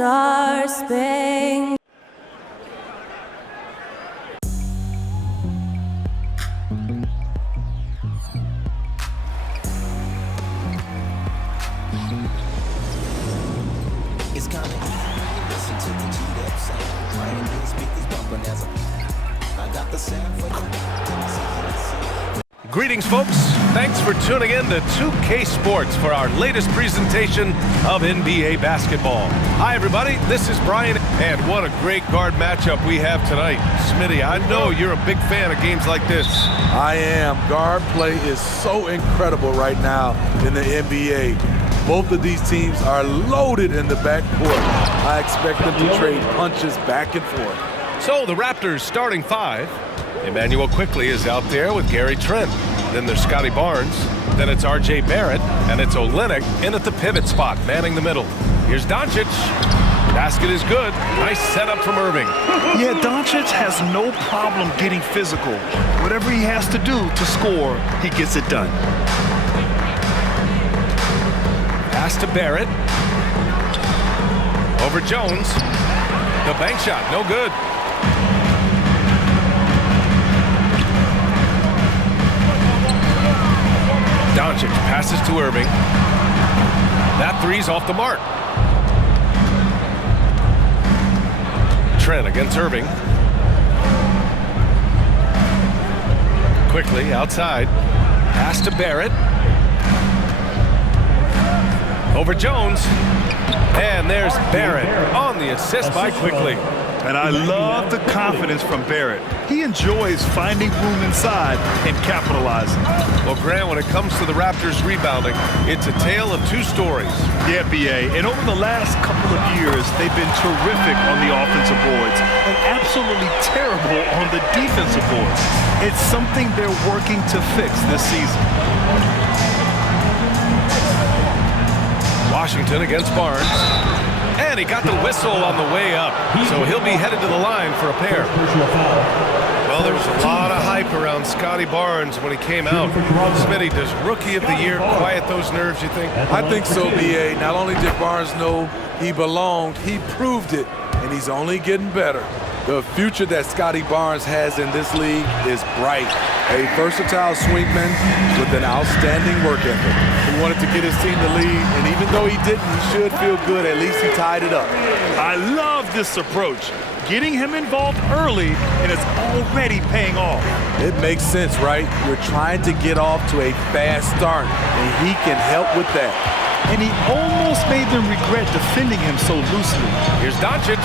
Star Spangled. It's kinda easy. Listen to the G-Dep sound. Playing these speakers bumping as I got the sound for you. Greetings, folks. Thanks for tuning in to 2K Sports for our latest presentation of NBA basketball. Hi, everybody. This is Brian, and what a great guard matchup we have tonight. Smitty, I know you're a big fan of games like this. I am. Guard play is so incredible right now in the NBA. Both of these teams are loaded in the backcourt. I expect them to trade punches back and forth. So the Raptors starting five. Emmanuel Quickley is out there with Gary Trent. Then there's Scotty Barnes. Then it's R.J. Barrett. And it's Olynyk in at the pivot spot, manning the middle. Here's Doncic. Basket is good. Nice setup from Irving. Yeah, Doncic has no problem getting physical. Whatever he has to do to score, he gets it done. Pass to Barrett. Over Jones. The bank shot, no good. Doncic passes to Irving. That three's off the mark. Trent against Irving. Quickly outside. Pass to Barrett. Over Jones. And there's Barrett on the assist by Quickley. And I love the confidence from Barrett. He enjoys finding room inside and capitalizing. Well, Grant, when it comes to the Raptors rebounding, it's a tale of two stories. Yeah, B.A. And over the last couple of years, they've been terrific on the offensive boards and absolutely terrible on the defensive boards. It's something they're working to fix this season. Washington against Barnes. And he got the whistle on the way up, so he'll be headed to the line for a pair. Well, there was a lot of hype around Scotty Barnes when he came out. Smitty, does Rookie of the Year quiet those nerves, you think? I think so, B.A. Not only did Barnes know he belonged, he proved it, and he's only getting better. The future that Scotty Barnes has in this league is bright. A versatile swingman with an outstanding work ethic. He wanted to get his team the lead, and even though he didn't, he should feel good. At least he tied it up. I love this approach. Getting him involved early, and it's already paying off. It makes sense, right? You're trying to get off to a fast start, and he can help with that. And he almost made them regret defending him so loosely. Here's Doncic.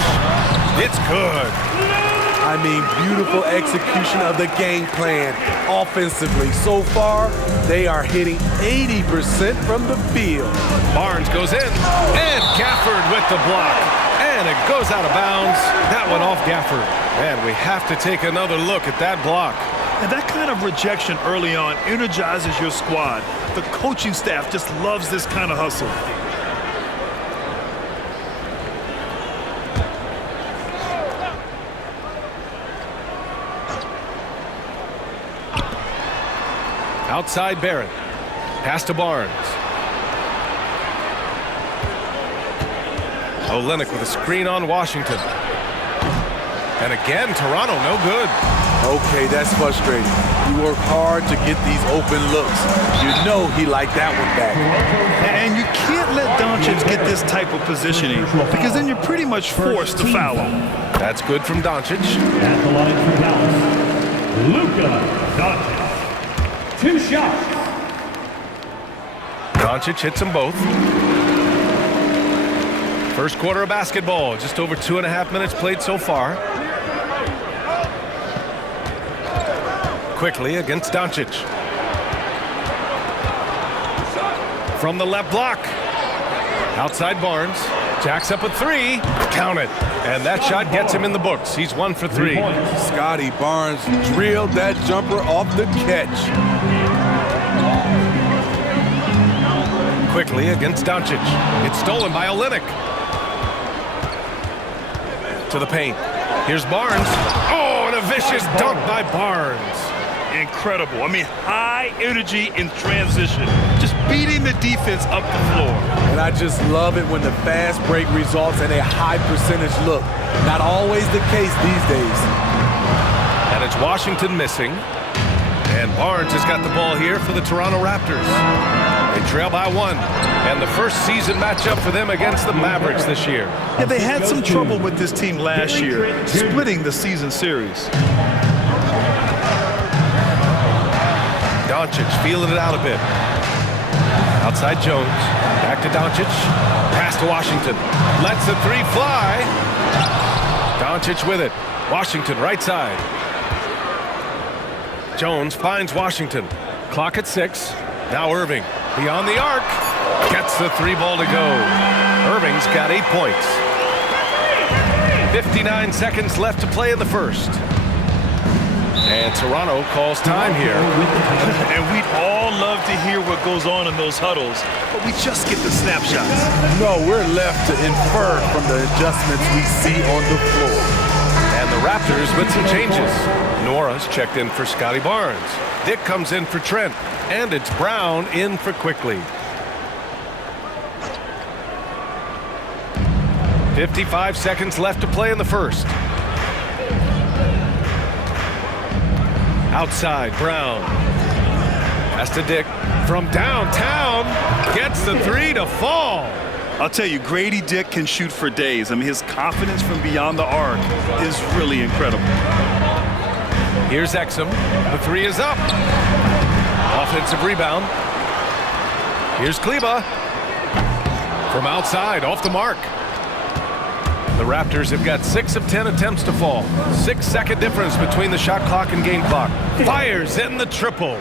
It's good. I mean, beautiful execution of the game plan offensively. So far, they are hitting 80% from the field. Barnes goes in, and Gafford with the block. And it goes out of bounds. That one off Gafford. And we have to take another look at that block. And that kind of rejection early on energizes your squad. The coaching staff just loves this kind of hustle. Outside Barrett. Pass to Barnes. Olynyk with a screen on Washington. And again, Toronto, no good. Okay, that's frustrating. You work hard to get these open looks. You know he liked that one back. And you can't let Doncic get this type of positioning because then you're pretty much forced to foul him. That's good from Doncic. At the line for Dallas, Luka Doncic. 2 shots. Doncic hits them both. First quarter of basketball, just over 2.5 minutes played so far. Quickly against Doncic. From the left block. Outside Barnes. Jacks up a three. Count it. And that shot gets him in the books. He's 1 for 3. Scotty Barnes drilled that jumper off the catch. Quickly against Doncic. It's stolen by Olynyk. To the paint. Here's Barnes. Oh, and a vicious dunk by Barnes. incredible. I mean, high energy in transition, just beating the defense up the floor. And I just love it when the fast break results in a high percentage look. Not always the case these days. And it's Washington missing. And Barnes has got the ball here for the Toronto Raptors. They trail by 1. And the first season matchup for them against the Mavericks this year. Yeah, they had some trouble with this team last year, splitting the season series. Doncic feeling it out a bit. Outside Jones. Back to Doncic. Pass to Washington. Lets the 3 fly. Doncic with it. Washington right side. Jones finds Washington. Clock at 6. Now Irving. Beyond the arc. Gets the 3 ball to go. Irving's got 8 points. 59 seconds left to play in the first. And Toronto calls time here. And we'd all love to hear what goes on in those huddles, but we just get the snapshots. No, we're left to infer from the adjustments we see on the floor. And the Raptors with some changes. Nora's checked in for Scotty Barnes. Dick comes in for Trent. And it's Brown in for Quickly. 55 seconds left to play in the first. Outside, Brown. Pass to Dick from downtown. Gets the 3 to fall. I'll tell you, Grady Dick can shoot for days. I mean, his confidence from beyond the arc is really incredible. Here's Exum. The 3 is up. Offensive rebound. Here's Kleba. From outside, off the mark. The Raptors have got 6 of 10 attempts to fall. 6-second difference between the shot clock and game clock. Fires in the triple.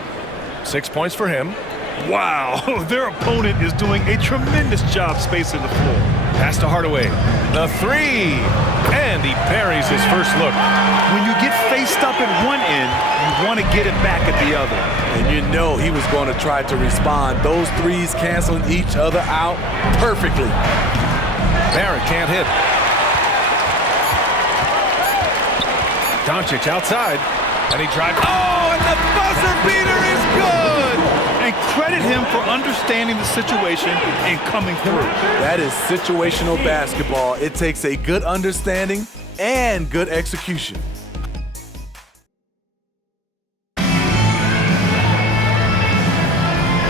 6 points for him. Wow, their opponent is doing a tremendous job spacing the floor. Pass to Hardaway. The 3. And he buries his first look. When you get faced up at one end, you want to get it back at the other. And you know he was going to try to respond. Those threes canceling each other out perfectly. Barrett can't hit. Doncic outside, and he drives. Oh, and the buzzer beater is good! And credit him for understanding the situation and coming through. That is situational basketball. It takes a good understanding and good execution.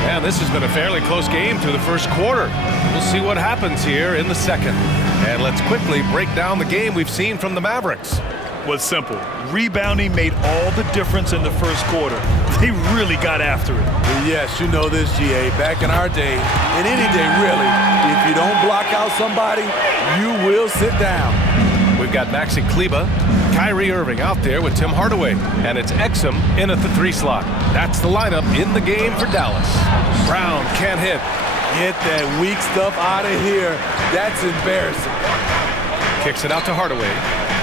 And this has been a fairly close game through the first quarter. We'll see what happens here in the second. And let's quickly break down the game we've seen from the Mavericks. Was simple. Rebounding made all the difference in the first quarter. They really got after it. Yes, you know this, GA. Back in our day, and any day really, if you don't block out somebody, you will sit down. We've got Maxi Kleba, Kyrie Irving out there with Tim Hardaway, and it's Exum in at the 3 slot. That's the lineup in the game for Dallas. Brown can't hit. Get that weak stuff out of here. That's embarrassing. Kicks it out to Hardaway.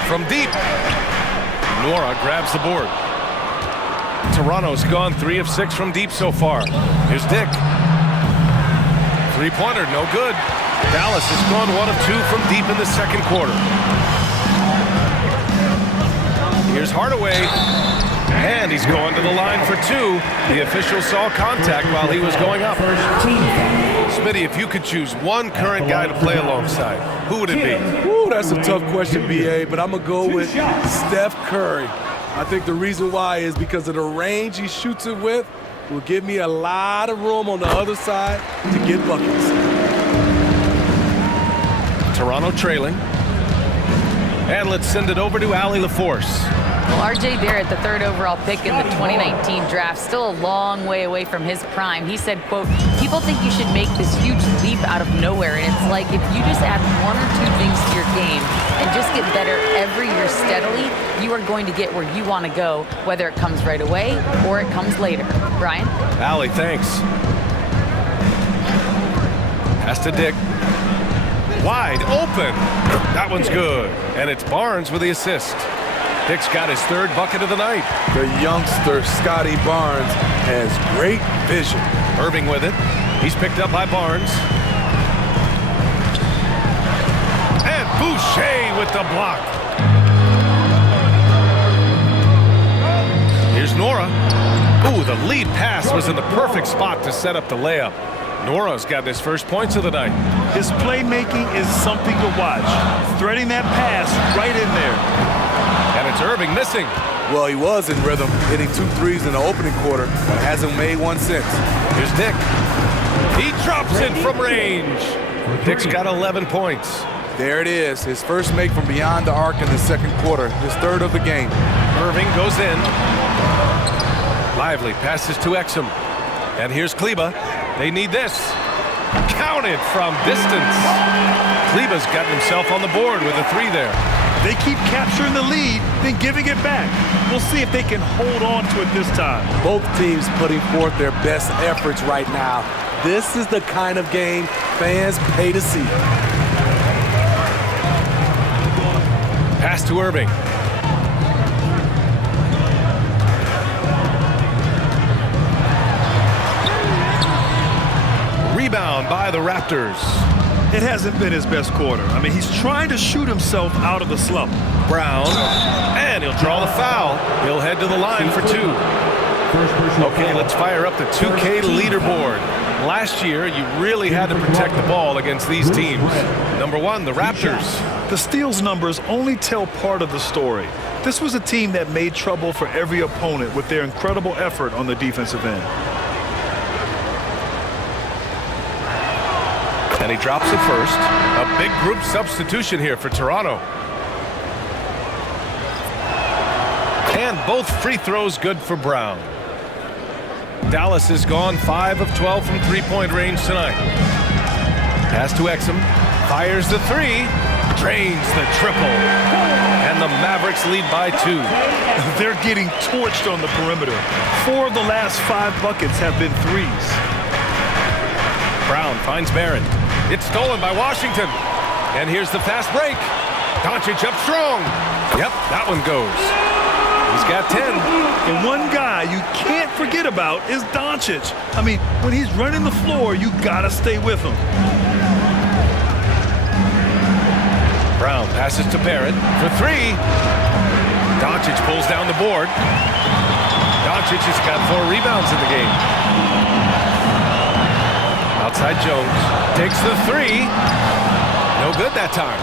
From deep, Nora grabs the board. Toronto's gone 3 of 6 from deep so far. Here's Dick. 3-pointer, no good. Dallas has gone 1 of 2 from deep in the second quarter. Here's Hardaway. And he's going to the line for 2. The official saw contact while he was going up. Smitty, if you could choose one current guy to play alongside, who would it be? Ooh, that's a tough question, BA, but I'm going to go with Steph Curry. I think the reason why is because of the range he shoots it with will give me a lot of room on the other side to get buckets. Toronto trailing. And let's send it over to Allie LaForce. Well, R.J. Barrett, the 3rd overall pick in the 2019 draft, still a long way away from his prime. He said, quote, people think you should make this huge leap out of nowhere. And it's like if you just add 1 or 2 things to your game and just get better every year steadily, you are going to get where you want to go, whether it comes right away or it comes later. Brian? Allie, thanks. Pass to Dick. Wide open. That one's good. And it's Barnes with the assist. Dick's got his 3rd bucket of the night. The youngster, Scotty Barnes, has great vision. Irving with it. He's picked up by Barnes. And Boucher with the block. Here's Nora. Ooh, the lead pass was in the perfect spot to set up the layup. Nora's got his first points of the night. His playmaking is something to watch. Threading that pass right in there. And it's Irving missing. Well, he was in rhythm, hitting 2 threes in the opening quarter, but hasn't made one since. Here's Dick. He drops it from range. Dick's got 11 points. There it is, his first make from beyond the arc in the second quarter, his third of the game. Irving goes in. Lively passes to Exum. And here's Kleba. They need this. Counted from distance. Kleba's gotten himself on the board with a 3 there. They keep capturing the lead, then giving it back. We'll see if they can hold on to it this time. Both teams putting forth their best efforts right now. This is the kind of game fans pay to see. Pass to Irving. Rebound by the Raptors. It hasn't been his best quarter. I mean, he's trying to shoot himself out of the slump. Brown, and he'll draw the foul. He'll head to the line for 2. Okay, let's fire up the 2K leaderboard. Last year, you really had to protect the ball against these teams. Number 1, the Raptors. The steals numbers only tell part of the story. This was a team that made trouble for every opponent with their incredible effort on the defensive end. And he drops it first. A big group substitution here for Toronto. And both free throws good for Brown. Dallas has gone 5 of 12 from three-point range tonight. Pass to Exum. Fires the 3. Drains the triple. And the Mavericks lead by 2. They're getting torched on the perimeter. 4 of the last 5 buckets have been threes. Brown finds Barrett. It's stolen by Washington. And here's the fast break. Doncic up strong. Yep, that one goes. He's got 10. And one guy you can't forget about is Doncic. I mean, when he's running the floor, you gotta stay with him. Brown passes to Barrett for 3. Doncic pulls down the board. Doncic has got 4 rebounds in the game. Outside Jones takes the 3. No good that time.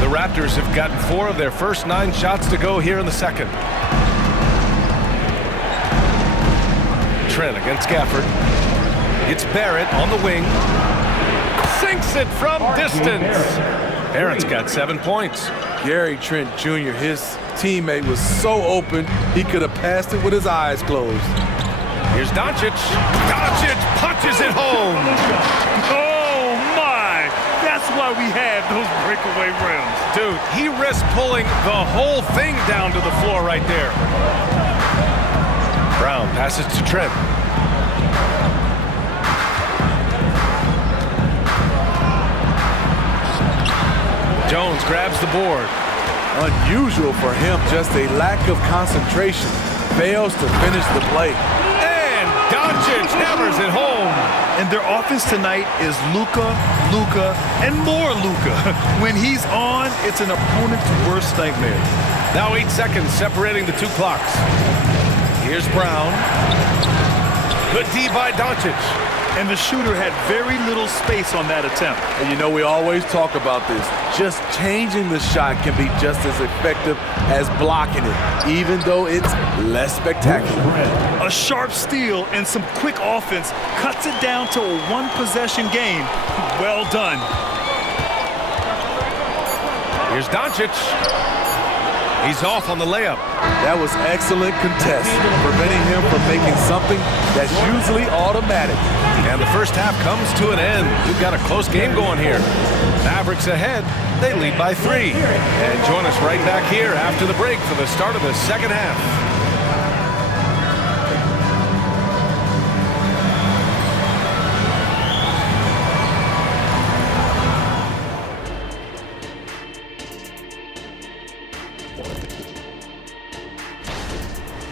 The Raptors have gotten 4 of their first 9 shots to go here in the second. Trent against Gafford. It's Barrett on the wing. Sinks it from distance. Barrett's got 7 points. Gary Trent Jr., his teammate, was so open, he could have passed it with his eyes closed. Here's Doncic. Doncic punches it home. Oh, my. That's why we have those breakaway rims. Dude, he risked pulling the whole thing down to the floor right there. Brown passes to Trent. Jones grabs the board. Unusual for him, just a lack of concentration. Fails to finish the play. And Doncic hammers it home. And their offense tonight is Luka, Luka, and more Luka. When he's on, it's an opponent's worst nightmare. Now 8 seconds separating the 2 clocks. Here's Brown. Good D by Doncic. And the shooter had very little space on that attempt. And you know, we always talk about this. Just changing the shot can be just as effective as blocking it, even though it's less spectacular. A sharp steal and some quick offense cuts it down to a 1-possession game. Well done. Here's Doncic. He's off on the layup. That was excellent contest, preventing him from making something that's usually automatic. And the first half comes to an end. We've got a close game going here. Mavericks ahead. They lead by 3. And join us right back here after the break for the start of the second half.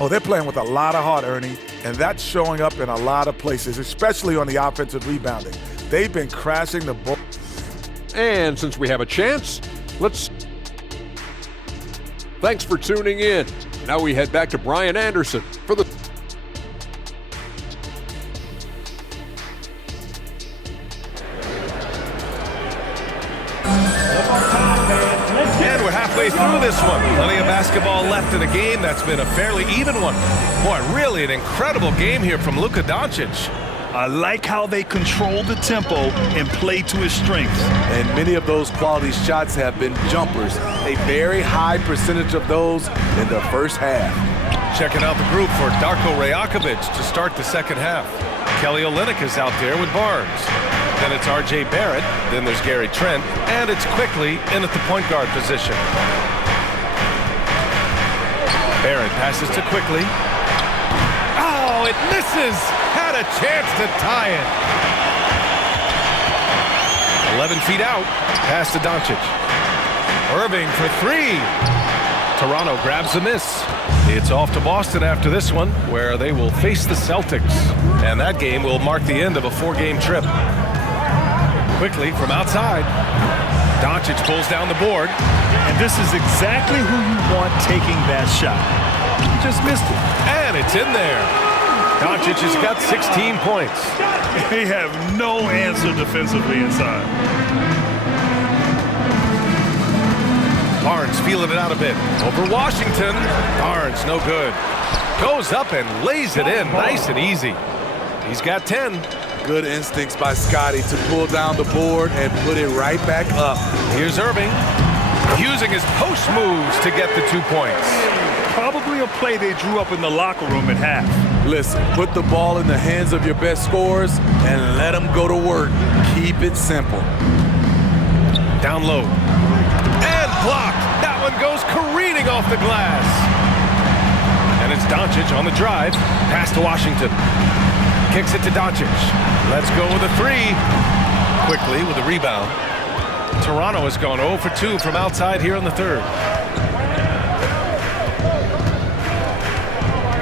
Oh, they're playing with a lot of heart, Ernie, and that's showing up in a lot of places, especially on the offensive rebounding. They've been crashing the ball. And since we have a chance, Thanks for tuning in. Now we head back to Brian Anderson for the halfway through this one. Plenty of basketball left in a game that's been a fairly even one. Boy, really an incredible game here from Luka Doncic. I like how they control the tempo and play to his strengths. And many of those quality shots have been jumpers. A very high percentage of those in the first half. Checking out the group for Darko Rajakovic to start the second half. Kelly Olynyk is out there with Barnes. Then it's R.J. Barrett. Then there's Gary Trent. And it's Quickly in at the point guard position. Barrett passes to Quickly. Oh, it misses! Had a chance to tie it. 11 feet out. Pass to Doncic. Irving for three. Toronto grabs the miss. It's off to Boston after this one, where they will face the Celtics. And that game will mark the end of a 4-game trip. Quickly from outside. Doncic pulls down the board. And this is exactly who you want taking that shot. He just missed it. And it's in there. Doncic has got 16 points. They have no answer defensively inside. Barnes feeling it out a bit. Over Washington. Barnes no good. Goes up and lays it in nice and easy. He's got 10. Good instincts by Scotty to pull down the board and put it right back up. Here's Irving. Using his post moves to get the 2 points. Probably a play they drew up in the locker room at half. Listen, put the ball in the hands of your best scorers and let them go to work. Keep it simple. Down low. And blocked. That one goes careening off the glass. And it's Doncic on the drive. Pass to Washington. Kicks it to Doncic. Let's go with a three. Quickly with a rebound. Toronto has gone 0 for 2 from outside here in the third.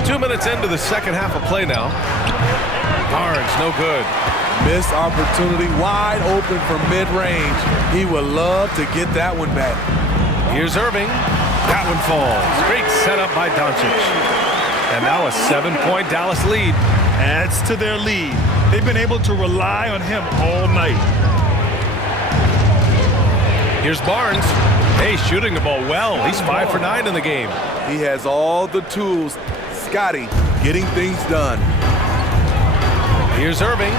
2 minutes into the second half of play now. Barnes, no good. Missed opportunity, wide open from mid-range. He would love to get that one back. Here's Irving. That one falls. Great setup by Doncic. And now a 7-point Dallas lead. Adds to their lead. They've been able to rely on him all night. Here's Barnes. Hey, shooting the ball well. He's 5 for 9 in the game. He has all the tools. Scotty getting things done. Here's Irving.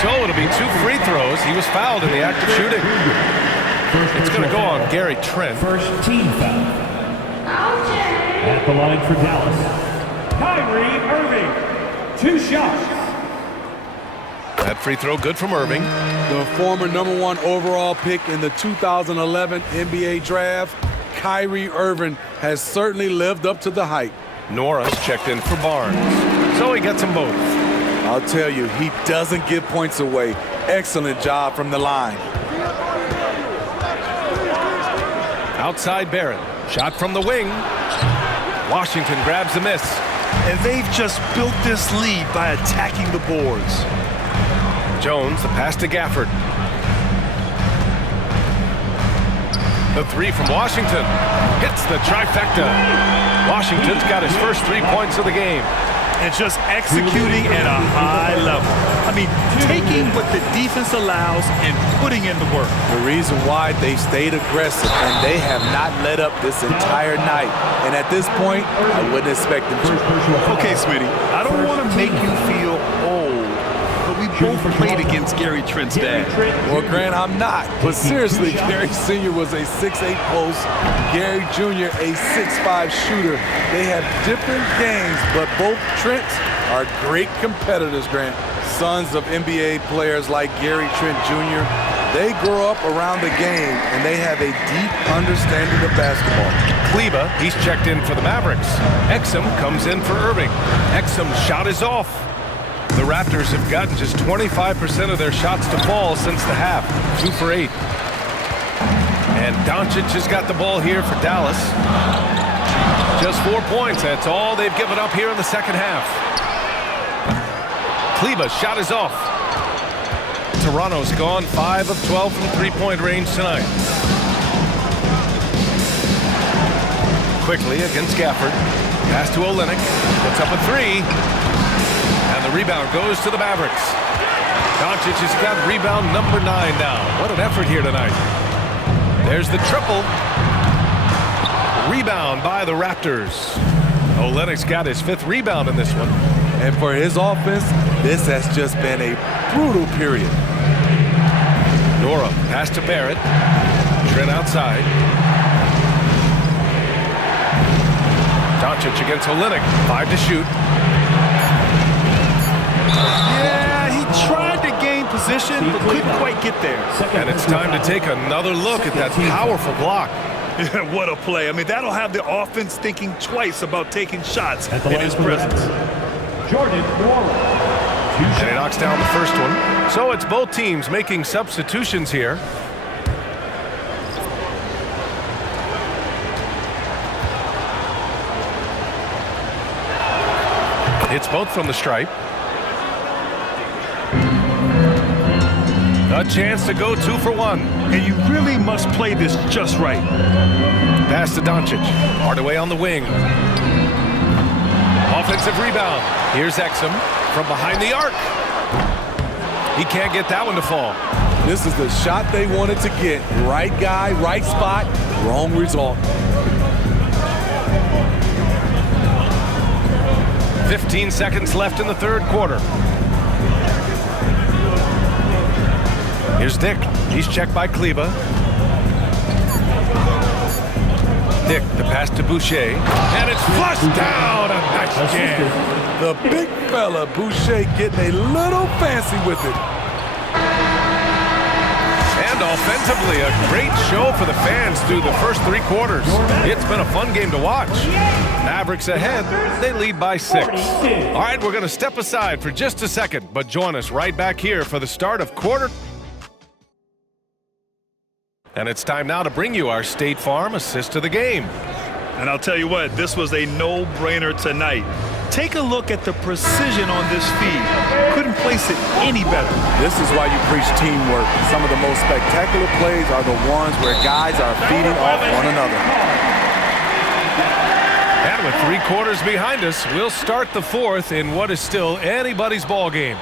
So it'll be 2 free throws. He was fouled in the act of shooting. It's going to go on Gary Trent. First team foul. At the line for Dallas, Kyrie Irving. 2 shots. That free throw good from Irving. The former #1 overall pick in the 2011 NBA draft, Kyrie Irving, has certainly lived up to the hype. Nora's checked in for Barnes. So he gets them both. I'll tell you, he doesn't give points away. Excellent job from the line. Outside Barrett. Shot from the wing. Washington grabs the miss. And they've just built this lead by attacking the boards. Jones, the pass to Gafford. The three from Washington. Hits the trifecta. Washington's got his first 3 points of the game. And just executing at a high level. I mean, taking what the defense allows and putting in the work. The reason why they stayed aggressive and they have not let up this entire night. And at this point, I wouldn't expect them to. Okay, Smitty, I don't want to make you feel old, but we both played against Gary Trent's dad. Well, Grant, I'm not. But seriously, Gary Sr. was a 6'8 post. Gary Jr. a 6'5 shooter. They have different games, but both Trents are great competitors, Grant. Sons of NBA players like Gary Trent Jr., they grow up around the game, and they have a deep understanding of basketball. Kleba, he's checked in for the Mavericks. Exum comes in for Irving. Exum's shot is off. The Raptors have gotten just 25% of their shots to fall since the half. 2 for 8. And Doncic has got the ball here for Dallas. Just 4 points. That's all they've given up here in the second half. Kleba's shot is off. Toronto's gone 5 of 12 from three-point range tonight. Quickly against Gafford. Pass to Olynyk. Puts up a 3. And the rebound goes to the Mavericks. Doncic has got rebound number 9 now. What an effort here tonight. There's the triple. Rebound by the Raptors. Olynyk's got his 5th rebound in this one. And for his offense, this has just been a brutal period. Nora, pass to Barrett. Trent outside. Doncic against Olynyk. 5 to shoot. Yeah, he tried to gain position, but couldn't quite get there. And it's time to take another look at that powerful block. What a play. I mean, that'll have the offense thinking twice about taking shots in his presence. Jordan Nora. And he knocks down the first one. So it's both teams making substitutions here. It's both from the stripe. A chance to go 2 for 1. And you really must play this just right. Pass to Doncic. Hardaway on the wing. Offensive rebound. Here's Exum from behind the arc. He can't get that one to fall. This is the shot they wanted to get. Right guy, right spot, wrong result. 15 seconds left in the 3rd quarter. Here's Dick. He's checked by Kleba. Dick, the pass to Boucher. And it's flushed down. A nice jam. The big fella, Boucher, getting a little fancy with it. And offensively, a great show for the fans through the first 3 quarters. It's been a fun game to watch. Mavericks ahead. They lead by 6. All right, we're going to step aside for just a second, but join us right back here for the start of quarter. And it's time now to bring you our State Farm assist of the game. And I'll tell you what, this was a no-brainer tonight. Take a look at the precision on this feed. Couldn't place it any better. This is why you preach teamwork. Some of the most spectacular plays are the ones where guys are feeding off one another. And with 3 quarters behind us, we'll start the 4th in what is still anybody's ball game.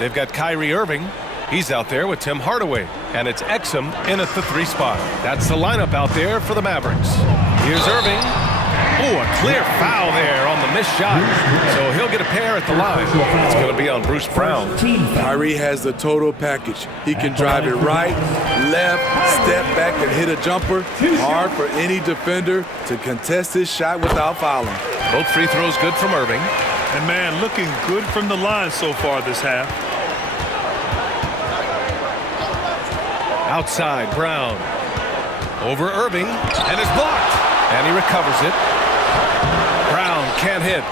They've got Kyrie Irving. He's out there with Tim Hardaway. And it's Exum in at the 3 spot. That's the lineup out there for the Mavericks. Here's Irving. Oh, a clear foul there on the missed shot. So he'll get a pair at the line. It's going to be on Bruce Brown. Kyrie has the total package. He can drive it right, left, step back, and hit a jumper. Hard for any defender to contest his shot without fouling. Both free throws good from Irving. And man, looking good from the line so far this half. Outside, Brown. Over Irving, and it's blocked. And he recovers it. Brown can't hit.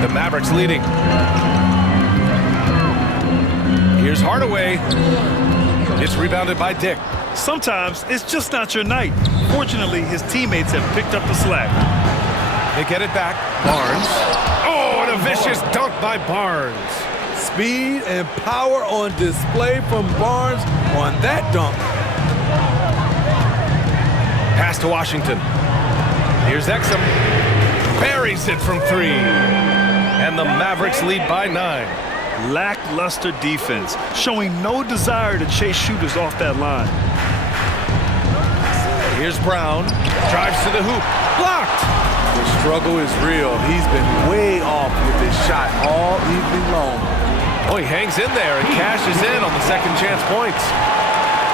The Mavericks leading. Here's Hardaway. It's rebounded by Dick. Sometimes it's just not your night. Fortunately, his teammates have picked up the slack. They get it back. Barnes. Oh, and a vicious dunk by Barnes. Speed and power on display from Barnes on that dunk. Pass to Washington. Here's Exum. Buries it from 3. And the Mavericks lead by 9. Lackluster defense, showing no desire to chase shooters off that line. Here's Brown. Drives to the hoop. Blocked. The struggle is real. He's been way off with his shot all evening long. Oh, he hangs in there and cashes in on the second chance points.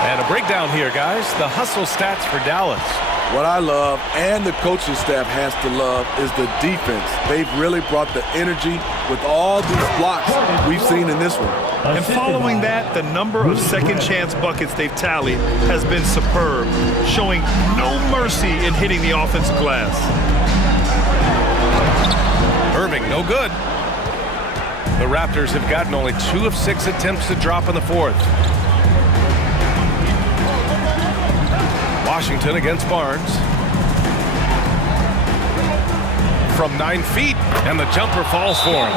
And a breakdown here, guys. The hustle stats for Dallas. What I love, and the coaching staff has to love, is the defense. They've really brought the energy with all these blocks we've seen in this one. And following that, the number of second chance buckets they've tallied has been superb, showing no mercy in hitting the offensive glass. Irving, no good. The Raptors have gotten only 2 of 6 attempts to drop in the 4th. Washington against Barnes. From 9 feet, and the jumper falls for him.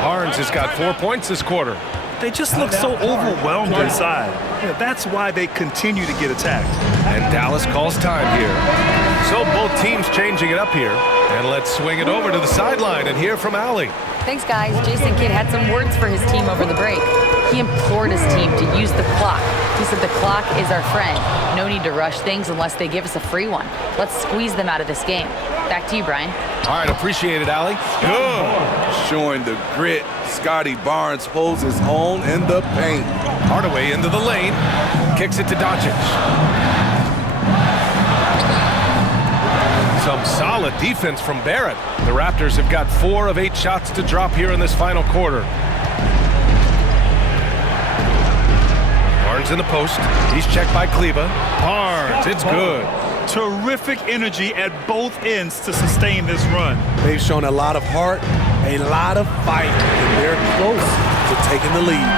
Barnes has got 4 points this quarter. They just look so overwhelmed inside. Yeah, that's why they continue to get attacked. And Dallas calls time here. So both teams changing it up here. And let's swing it over to the sideline and hear from Allie. Thanks, guys. Jason Kidd had some words for his team over the break. He implored his team to use the clock. He said the clock is our friend. No need to rush things unless they give us a free one. Let's squeeze them out of this game. Back to you, Brian. All right, appreciate it, Allie. Good. Showing the grit, Scotty Barnes holds his own in the paint. Hardaway into the lane. Kicks it to Doncic. Some solid defense from Barrett. The Raptors have got 4 of 8 shots to drop here in this final quarter. Barnes in the post. He's checked by Kleber. Barnes, it's good. Terrific energy at both ends to sustain this run. They've shown a lot of heart, a lot of fight, and they're close to taking the lead.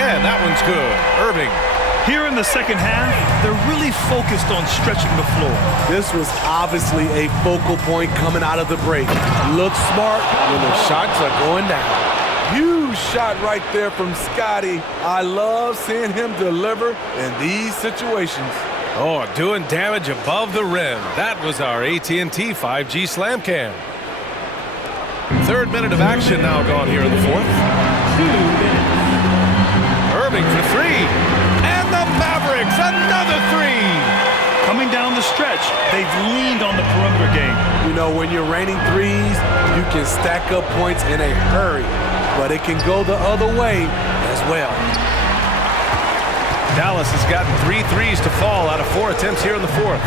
And that one's good. Irving. Here in the second half, they're really focused on stretching the floor. This was obviously a focal point coming out of the break. Look smart when the shots are going down. Huge shot right there from Scotty. I love seeing him deliver in these situations. Oh, doing damage above the rim. That was our AT&T 5G Slam Cam. 3rd minute of action now gone here in the 4th. Irving for 3. And the Mavericks, another 3. Coming down the stretch, they've leaned on the perimeter game. You know, when you're raining threes, you can stack up points in a hurry, but it can go the other way as well. Dallas has gotten 3 threes to fall out of 4 attempts here in the 4th.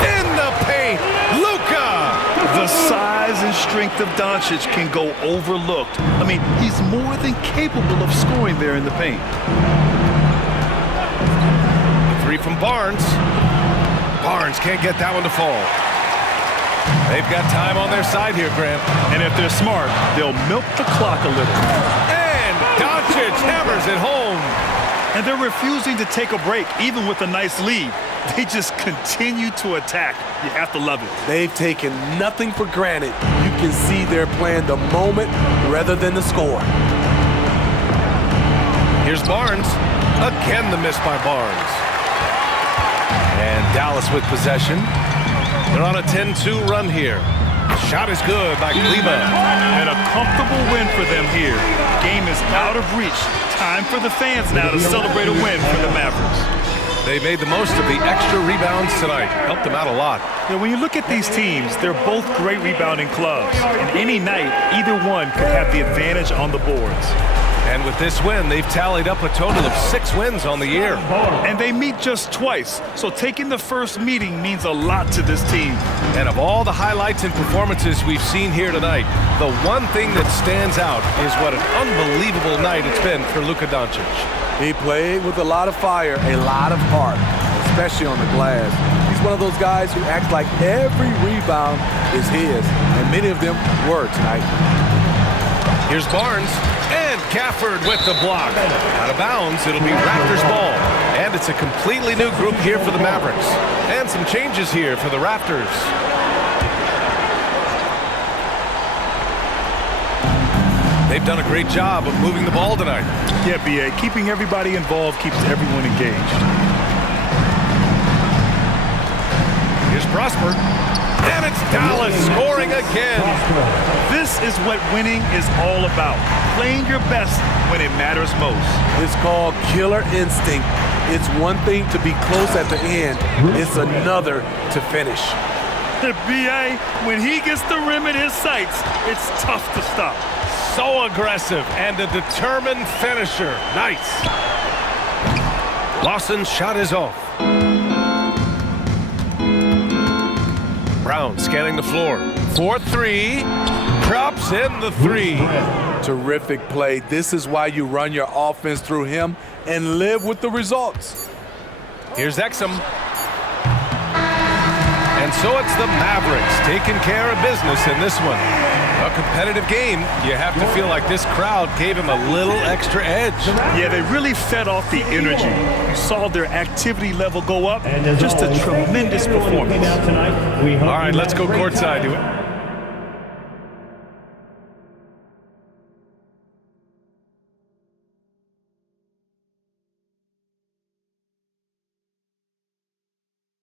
In the paint, Luka! The size and strength of Doncic can go overlooked. I mean, he's more than capable of scoring there in the paint. 3 from Barnes. Barnes can't get that one to fall. They've got time on their side here, Grant. And if they're smart, they'll milk the clock a little. And Doncic hammers it home. And they're refusing to take a break, even with a nice lead. They just continue to attack. You have to love it. They've taken nothing for granted. You can see they're playing the moment rather than the score. Here's Barnes. Again, the miss by Barnes. And Dallas with possession. They're on a 10-2 run here. Shot is good by Kleber. And a comfortable win for them here. Game is out of reach. Time for the fans now to celebrate a win for the Mavericks. They made the most of the extra rebounds tonight. Helped them out a lot. Now, when you look at these teams, they're both great rebounding clubs. And any night, either one could have the advantage on the boards. And with this win, they've tallied up a total of 6 wins on the year. And they meet just twice, so taking the first meeting means a lot to this team. And of all the highlights and performances we've seen here tonight, the one thing that stands out is what an unbelievable night it's been for Luka Doncic. He played with a lot of fire, a lot of heart, especially on the glass. He's one of those guys who acts like every rebound is his, and many of them were tonight. Here's Barnes. And Gafford with the block. Out of bounds, it'll be Raptors ball. And it's a completely new group here for the Mavericks. And some changes here for the Raptors. They've done a great job of moving the ball tonight. Yeah, B.A. Keeping everybody involved keeps everyone engaged. Here's Prosper. And it's Dallas scoring again. This is what winning is all about. Playing your best when it matters most. It's called killer instinct. It's one thing to be close at the end. It's another to finish. The B.A., when he gets the rim in his sights, it's tough to stop. So aggressive and a determined finisher. Nice. Lawson's shot is off. Brown scanning the floor. 4-3. Drops in the 3. Terrific play. This is why you run your offense through him and live with the results. Here's Exum. And so it's the Mavericks taking care of business in this one. A competitive game. You have to feel like this crowd gave him a little extra edge. Yeah, they really fed off the energy. You saw their activity level go up. Just a tremendous performance. All right, let's go courtside.